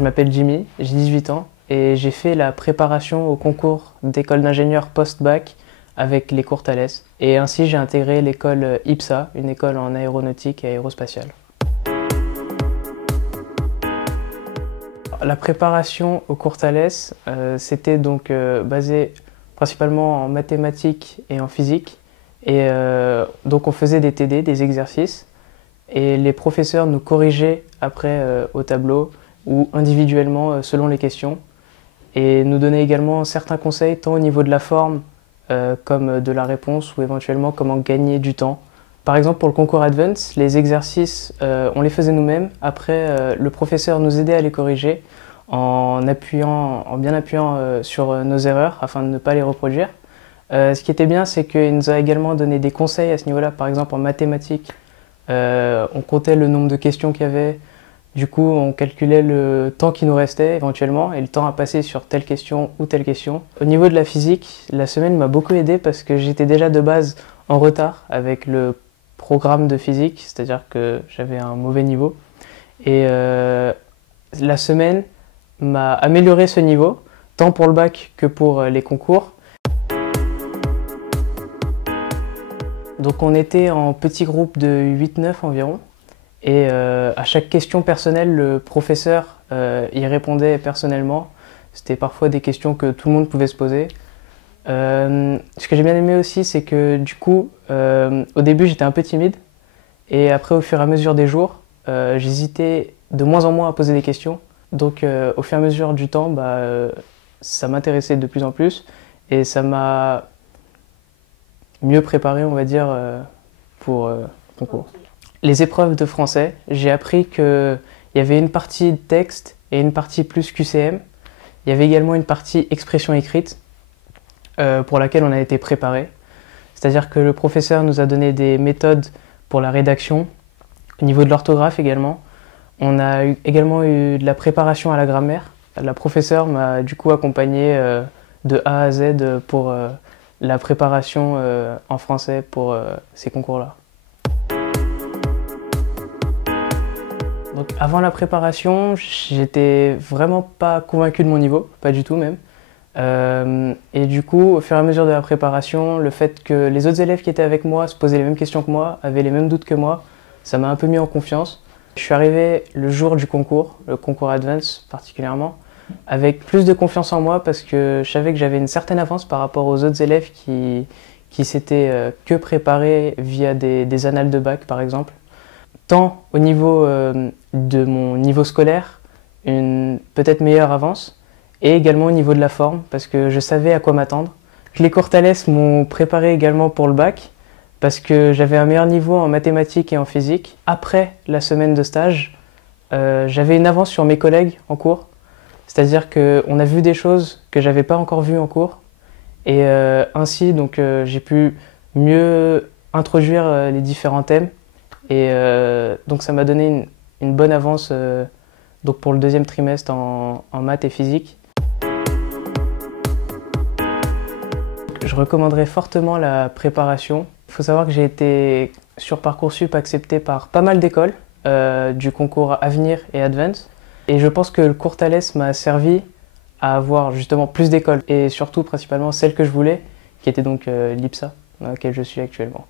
Je m'appelle Jimmy, j'ai 18 ans et j'ai fait la préparation au concours d'école d'ingénieur post-bac avec les cours Thales. Et ainsi j'ai intégré l'école IPSA, une école en aéronautique et aérospatiale. La préparation au cours Thales, c'était donc basé principalement en mathématiques et en physique. Et donc on faisait des TD, des exercices, et les professeurs nous corrigeaient après au tableau ou individuellement selon les questions, et nous donnaient également certains conseils tant au niveau de la forme comme de la réponse ou éventuellement comment gagner du temps. Par exemple pour le concours Advance, les exercices on les faisait nous-mêmes, après le professeur nous aidait à les corriger en bien appuyant sur nos erreurs afin de ne pas les reproduire. Ce qui était bien, c'est qu'il nous a également donné des conseils à ce niveau-là. Par exemple en mathématiques, on comptait le nombre de questions qu'il y avait. Du coup, on calculait le temps qui nous restait éventuellement et le temps à passer sur telle question ou telle question. Au niveau de la physique, la semaine m'a beaucoup aidé parce que j'étais déjà de base en retard avec le programme de physique, c'est-à-dire que j'avais un mauvais niveau. Et la semaine m'a amélioré ce niveau, tant pour le bac que pour les concours. Donc on était en petit groupe de 8-9 environ. Et à chaque question personnelle, le professeur y répondait personnellement. C'était parfois des questions que tout le monde pouvait se poser. Ce que j'ai bien aimé aussi, c'est que du coup, au début j'étais un peu timide. Et après, au fur et à mesure des jours, j'hésitais de moins en moins à poser des questions. Donc au fur et à mesure du temps, ça m'intéressait de plus en plus. Et ça m'a mieux préparé, on va dire, pour le concours. Les épreuves de français, j'ai appris qu'il y avait une partie texte et une partie plus QCM. Il y avait également une partie expression écrite pour laquelle on a été préparé. C'est-à-dire que le professeur nous a donné des méthodes pour la rédaction, au niveau de l'orthographe également. On a également eu de la préparation à la grammaire. La professeure m'a du coup accompagné de A à Z pour la préparation en français pour ces concours-là. Donc avant la préparation, j'étais vraiment pas convaincu de mon niveau, pas du tout même. Et du coup, au fur et à mesure de la préparation, le fait que les autres élèves qui étaient avec moi se posaient les mêmes questions que moi, avaient les mêmes doutes que moi, ça m'a un peu mis en confiance. Je suis arrivé le jour du concours, le concours Advance particulièrement, avec plus de confiance en moi parce que je savais que j'avais une certaine avance par rapport aux autres élèves qui s'étaient que préparés via des annales de bac par exemple. Tant au niveau de mon niveau scolaire, une peut-être meilleure avance, et également au niveau de la forme, parce que je savais à quoi m'attendre. Les cours Thales m'ont préparé également pour le bac, parce que j'avais un meilleur niveau en mathématiques et en physique. Après la semaine de stage, j'avais une avance sur mes collègues en cours, c'est-à-dire qu'on a vu des choses que j'avais pas encore vues en cours, et ainsi donc j'ai pu mieux introduire les différents thèmes. Et donc ça m'a donné une bonne avance donc pour le deuxième trimestre en maths et physique. Je recommanderais fortement la préparation. Il faut savoir que j'ai été sur Parcoursup accepté par pas mal d'écoles du concours Avenir et Advance. Et je pense que le cours Thales m'a servi à avoir justement plus d'écoles et surtout principalement celle que je voulais, qui était donc l'IPSA, dans laquelle je suis actuellement.